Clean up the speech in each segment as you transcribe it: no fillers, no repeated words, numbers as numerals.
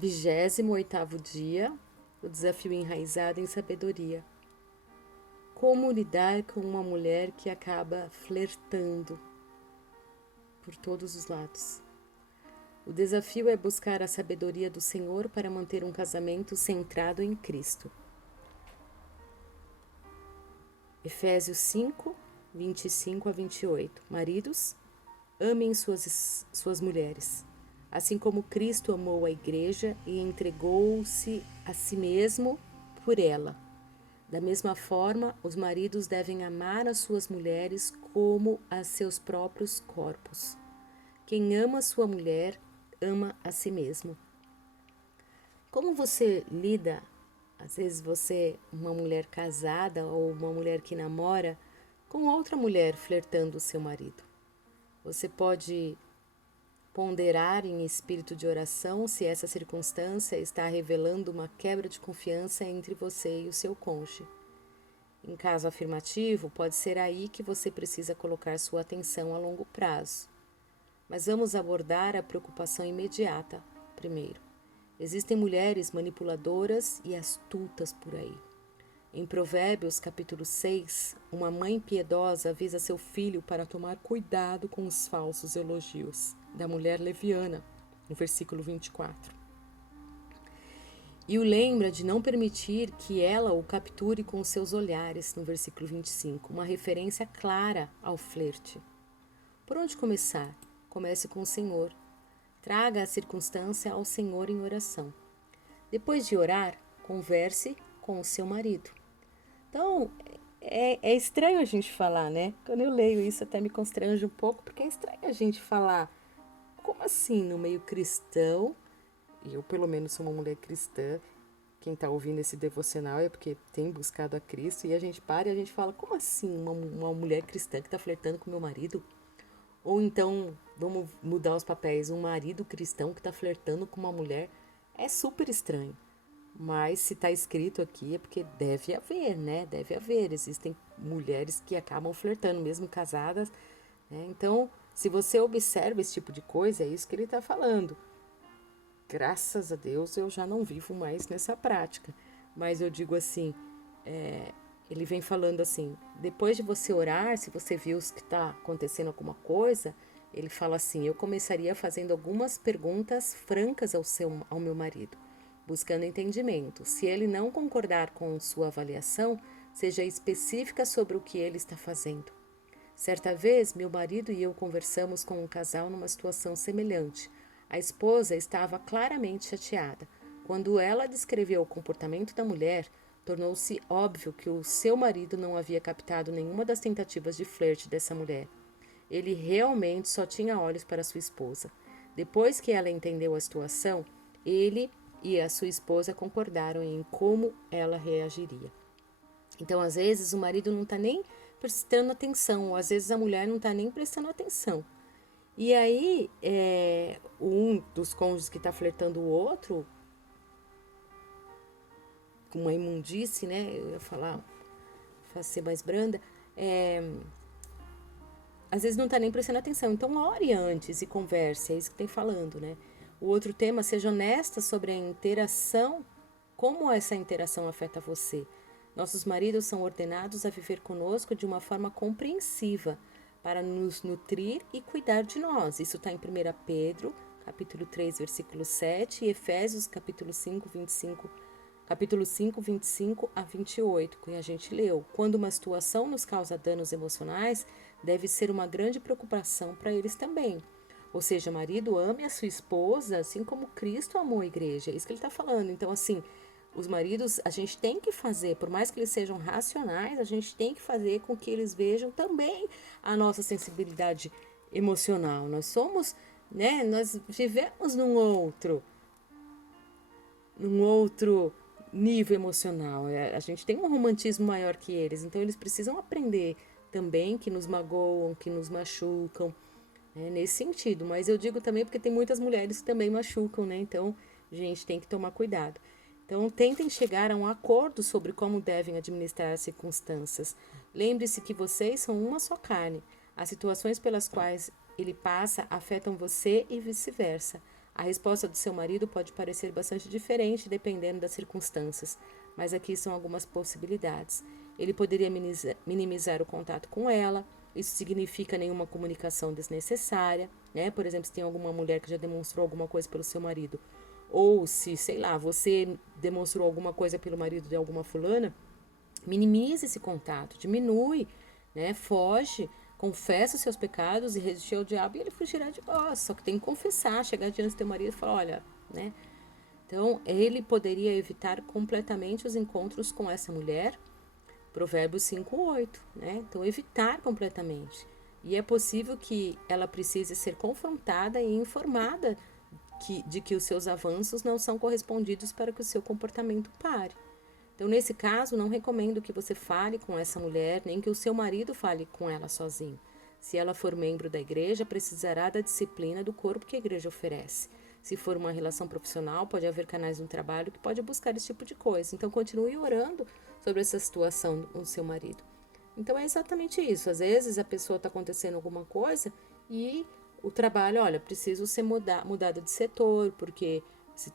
28º dia, o desafio enraizado em sabedoria. Como lidar com uma mulher que acaba flertando por todos os lados? O desafio é buscar a sabedoria do Senhor para manter um casamento centrado em Cristo. Efésios 5, 25 a 28. Maridos, amem suas mulheres, assim como Cristo amou a igreja e entregou-se a si mesmo por ela. Da mesma forma, os maridos devem amar as suas mulheres como a seus próprios corpos. Quem ama sua mulher, ama a si mesmo. Como você lida, às vezes você, uma mulher casada ou uma mulher que namora, com outra mulher flertando o seu marido? Você pode ponderar em espírito de oração se essa circunstância está revelando uma quebra de confiança entre você e o seu cônjuge. Em caso afirmativo, pode ser aí que você precisa colocar sua atenção a longo prazo. Mas vamos abordar a preocupação imediata primeiro. Existem mulheres manipuladoras e astutas por aí. Em Provérbios, capítulo 6, uma mãe piedosa avisa seu filho para tomar cuidado com os falsos elogios da mulher leviana, no versículo 24. E o lembra de não permitir que ela o capture com seus olhares, no versículo 25, uma referência clara ao flerte. Por onde começar? Comece com o Senhor. Traga a circunstância ao Senhor em oração. Depois de orar, converse com o seu marido. Então, é estranho a gente falar, né? Quando eu leio isso até me constrange um pouco, porque é estranho a gente falar, como assim, no meio cristão, e eu pelo menos sou uma mulher cristã, quem está ouvindo esse devocional é porque tem buscado a Cristo, e a gente para e a gente fala, como assim uma mulher cristã que está flertando com meu marido? Ou então, vamos mudar os papéis, um marido cristão que está flertando com uma mulher, é super estranho. Mas se está escrito aqui é porque deve haver, né? Deve haver. Existem mulheres que acabam flertando, mesmo casadas, né? Então, se você observa esse tipo de coisa, é isso que ele está falando. Graças a Deus eu já não vivo mais nessa prática. Mas eu digo assim, ele vem falando assim, depois de você orar, se você viu que está acontecendo alguma coisa, ele fala assim, eu começaria fazendo algumas perguntas francas ao meu marido, buscando entendimento. Se ele não concordar com sua avaliação, seja específica sobre o que ele está fazendo. Certa vez, meu marido e eu conversamos com um casal numa situação semelhante. A esposa estava claramente chateada. Quando ela descreveu o comportamento da mulher, tornou-se óbvio que o seu marido não havia captado nenhuma das tentativas de flerte dessa mulher. Ele realmente só tinha olhos para sua esposa. Depois que ela entendeu a situação, ele e a sua esposa concordaram em como ela reagiria. Então, às vezes, o marido não está nem prestando atenção, ou às vezes a mulher não está nem prestando atenção. E aí, um dos cônjuges que está flertando o outro, com uma imundície, né? Eu ia falar, para ser mais branda, às vezes não está nem prestando atenção. Então, ore antes e converse, é isso que tem falando, né? O outro tema, seja honesta sobre a interação, como essa interação afeta você. Nossos maridos são ordenados a viver conosco de uma forma compreensiva, para nos nutrir e cuidar de nós. Isso está em 1 Pedro, capítulo 3, versículo 7, e Efésios, capítulo 5, 25 a 28, que a gente leu. Quando uma situação nos causa danos emocionais, deve ser uma grande preocupação para eles também. Ou seja, marido, ame a sua esposa assim como Cristo amou a igreja. É isso que ele está falando. Então, assim, os maridos, a gente tem que fazer, por mais que eles sejam racionais, a gente tem que fazer com que eles vejam também a nossa sensibilidade emocional. Nós somos, né? Nós vivemos num outro nível emocional. A gente tem um romantismo maior que eles, então eles precisam aprender também que nos magoam, que nos machucam, né? Nesse sentido. Mas eu digo também porque tem muitas mulheres que também machucam, né? Então, gente, tem que tomar cuidado. Então, tentem chegar a um acordo sobre como devem administrar as circunstâncias. Lembre-se que vocês são uma só carne. As situações pelas quais ele passa afetam você e vice-versa. A resposta do seu marido pode parecer bastante diferente dependendo das circunstâncias, mas aqui são algumas possibilidades. Ele poderia minimizar o contato com ela, isso significa nenhuma comunicação desnecessária, né? Por exemplo, se tem alguma mulher que já demonstrou alguma coisa pelo seu marido, ou se, sei lá, você demonstrou alguma coisa pelo marido de alguma fulana, minimize esse contato, diminui, né? Foge, confessa os seus pecados e resistir ao diabo e ele fugirá de vós. Só que tem que confessar, chegar diante do teu marido e falar, olha, né? Então, ele poderia evitar completamente os encontros com essa mulher, Provérbios 5:8, né? Então, evitar completamente. E é possível que ela precise ser confrontada e informada de que os seus avanços não são correspondidos para que o seu comportamento pare. Então, nesse caso, não recomendo que você fale com essa mulher, nem que o seu marido fale com ela sozinho. Se ela for membro da igreja, precisará da disciplina do corpo que a igreja oferece. Se for uma relação profissional, pode haver canais no trabalho que pode buscar esse tipo de coisa. Então, continue orando sobre essa situação com o seu marido. Então, é exatamente isso. Às vezes, a pessoa está acontecendo alguma coisa e o trabalho, olha, preciso ser mudado de setor, porque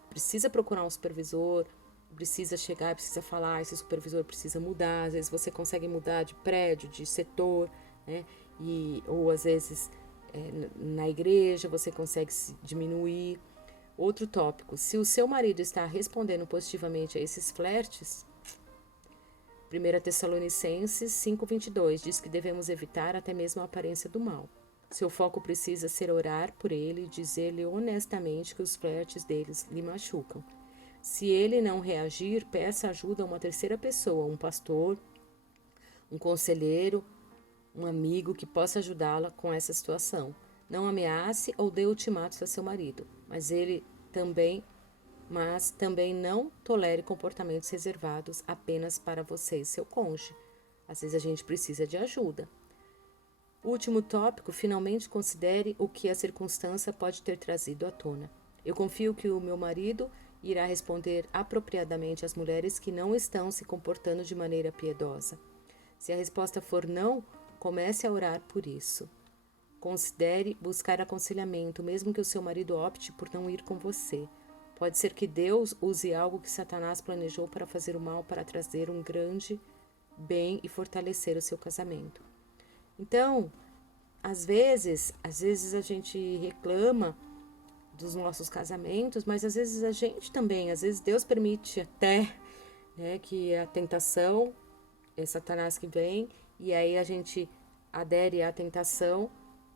precisa procurar um supervisor, precisa chegar, precisa falar, esse supervisor precisa mudar. Às vezes, você consegue mudar de prédio, de setor, né? Ou às vezes, na igreja, você consegue diminuir. Outro tópico, se o seu marido está respondendo positivamente a esses flertes, 1 Tessalonicenses 5:22 diz que devemos evitar até mesmo a aparência do mal. Seu foco precisa ser orar por ele e dizer-lhe honestamente que os flertes deles lhe machucam. Se ele não reagir, peça ajuda a uma terceira pessoa, um pastor, um conselheiro, um amigo que possa ajudá-la com essa situação. Não ameace ou dê ultimatos a seu marido, mas também não tolere comportamentos reservados apenas para você e seu cônjuge. Às vezes a gente precisa de ajuda. Último tópico, finalmente considere o que a circunstância pode ter trazido à tona. Eu confio que o meu marido irá responder apropriadamente às mulheres que não estão se comportando de maneira piedosa. Se a resposta for não, comece a orar por isso. Considere buscar aconselhamento, mesmo que o seu marido opte por não ir com você. Pode ser que Deus use algo que Satanás planejou para fazer o mal, para trazer um grande bem e fortalecer o seu casamento. Então, às vezes a gente reclama dos nossos casamentos, mas às vezes a gente também, às vezes Deus permite até, né, que a tentação é Satanás que vem, e aí a gente adere à tentação,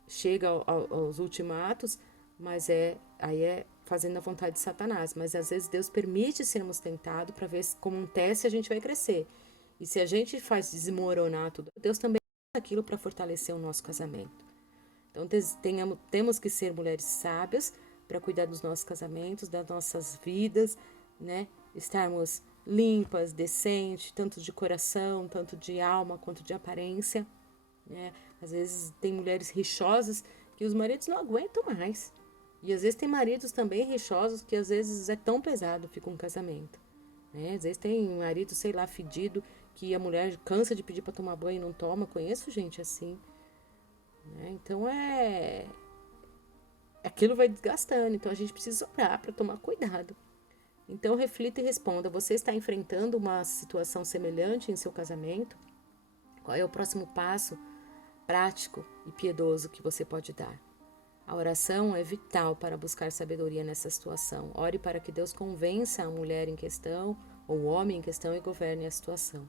chega aos ultimatos, mas aí é fazendo a vontade de Satanás. Mas às vezes Deus permite sermos tentados para ver como um teste a gente vai crescer. E se a gente faz desmoronar tudo, Deus também faz aquilo para fortalecer o nosso casamento. Então temos que ser mulheres sábias para cuidar dos nossos casamentos, das nossas vidas, né? Estarmos limpas, decentes, tanto de coração, tanto de alma, quanto de aparência, né? Às vezes tem mulheres rixosas que os maridos não aguentam mais. E às vezes tem maridos também rixosos que às vezes é tão pesado fica um casamento, né? Às vezes tem marido, sei lá, fedido, que a mulher cansa de pedir para tomar banho e não toma. Conheço gente assim, né? Então aquilo vai desgastando. Então a gente precisa orar para tomar cuidado. Então reflita e responda: você está enfrentando uma situação semelhante em seu casamento? Qual é o próximo passo prático e piedoso que você pode dar? A oração é vital para buscar sabedoria nessa situação. Ore para que Deus convença a mulher em questão ou o homem em questão e governe a situação.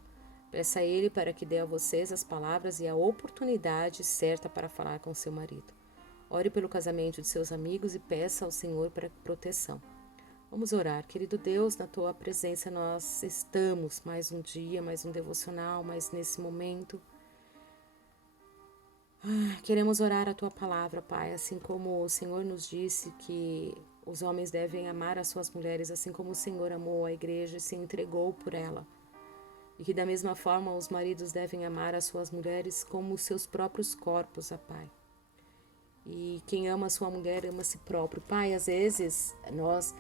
Peça a Ele para que dê a vocês as palavras e a oportunidade certa para falar com seu marido. Ore pelo casamento de seus amigos e peça ao Senhor para proteção. Vamos orar. Querido Deus, na Tua presença nós estamos mais um dia, mais um devocional, mais nesse momento. Queremos orar a Tua palavra, Pai, assim como o Senhor nos disse que os homens devem amar as suas mulheres, assim como o Senhor amou a igreja e se entregou por ela. E que da mesma forma os maridos devem amar as suas mulheres como os seus próprios corpos, Pai. E quem ama a sua mulher ama a si próprio. Pai, às vezes nós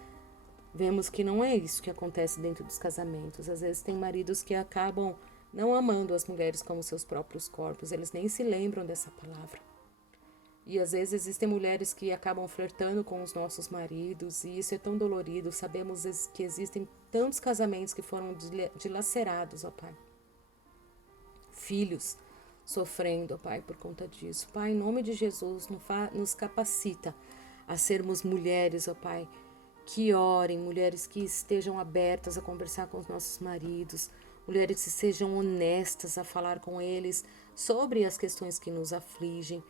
vemos que não é isso que acontece dentro dos casamentos. Às vezes tem maridos que acabam não amando as mulheres como seus próprios corpos. Eles nem se lembram dessa palavra. E às vezes existem mulheres que acabam flertando com os nossos maridos, e isso é tão dolorido. Sabemos que existem tantos casamentos que foram dilacerados, ó Pai. Filhos sofrendo, ó Pai, por conta disso. Pai, em nome de Jesus, nos capacita a sermos mulheres, ó Pai, que orem, mulheres que estejam abertas a conversar com os nossos maridos, mulheres que sejam honestas a falar com eles sobre as questões que nos afligem,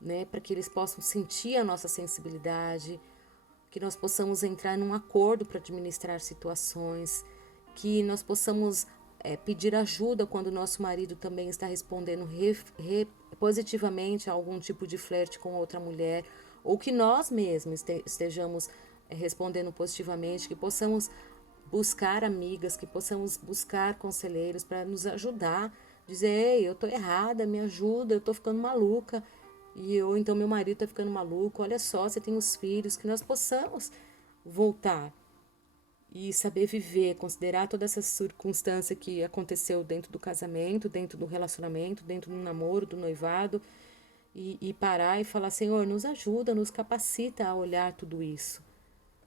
né, para que eles possam sentir a nossa sensibilidade, que nós possamos entrar num acordo para administrar situações, que nós possamos pedir ajuda quando o nosso marido também está respondendo positivamente a algum tipo de flerte com outra mulher, ou que nós mesmos estejamos respondendo positivamente, que possamos buscar amigas, que possamos buscar conselheiros para nos ajudar, dizer, ei, eu tô errada, me ajuda, eu tô ficando maluca, ou então meu marido tá ficando maluco, olha só, você tem os filhos, que nós possamos voltar e saber viver, considerar toda essa circunstância que aconteceu dentro do casamento, dentro do relacionamento, dentro do namoro, do noivado, e parar e falar, Senhor, nos ajuda, nos capacita a olhar tudo isso.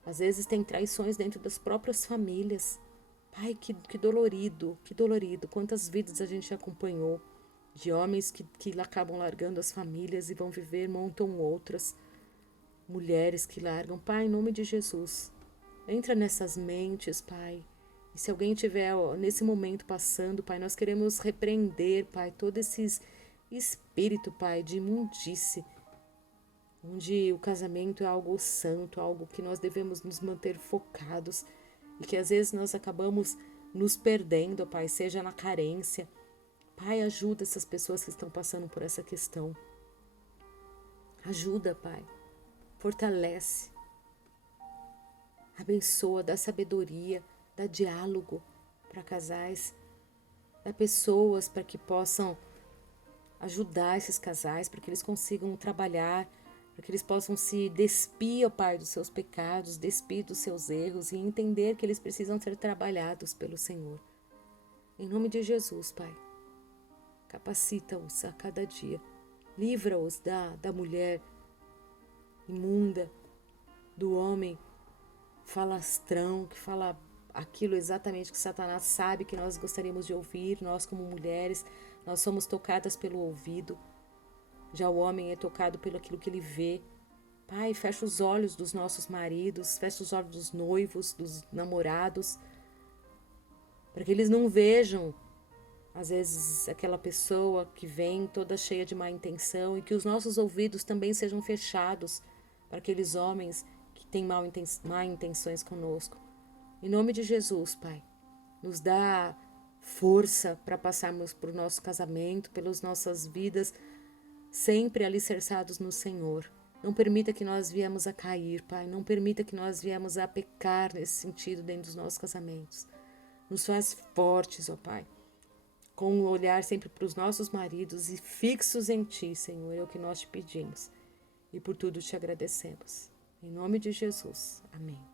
Às vezes tem traições dentro das próprias famílias. Pai, que dolorido, que dolorido. Quantas vidas a gente acompanhou de homens que acabam largando as famílias e vão viver, montam outras. Mulheres que largam. Pai, em nome de Jesus, entra nessas mentes, Pai. E se alguém estiver nesse momento passando, Pai, nós queremos repreender, Pai, todo esse espírito, Pai, de imundície, onde o casamento é algo santo, algo que nós devemos nos manter focados e que às vezes nós acabamos nos perdendo, Pai, seja na carência. Pai, ajuda essas pessoas que estão passando por essa questão. Ajuda, Pai. Fortalece. Abençoa, dá sabedoria, dá diálogo para casais, dá pessoas para que possam ajudar esses casais, para que eles consigam trabalhar, para que eles possam se despir, ó Pai, dos seus pecados, despir dos seus erros e entender que eles precisam ser trabalhados pelo Senhor. Em nome de Jesus, Pai, capacita-os a cada dia, livra-os da mulher imunda, do homem falastrão, que fala aquilo exatamente que Satanás sabe que nós gostaríamos de ouvir. Nós como mulheres, nós somos tocadas pelo ouvido. Já o homem é tocado pelo aquilo que ele vê. Pai, fecha os olhos dos nossos maridos, fecha os olhos dos noivos, dos namorados, para que eles não vejam, às vezes, aquela pessoa que vem toda cheia de má intenção, e que os nossos ouvidos também sejam fechados para aqueles homens que têm má intenções conosco. Em nome de Jesus, Pai, nos dá força para passarmos por nosso casamento, pelas nossas vidas, sempre alicerçados no Senhor. Não permita que nós viemos a cair, Pai. Não permita que nós viemos a pecar nesse sentido dentro dos nossos casamentos. Nos faz fortes, ó Pai, com um olhar sempre para os nossos maridos e fixos em Ti, Senhor, é o que nós te pedimos. E por tudo te agradecemos. Em nome de Jesus. Amém.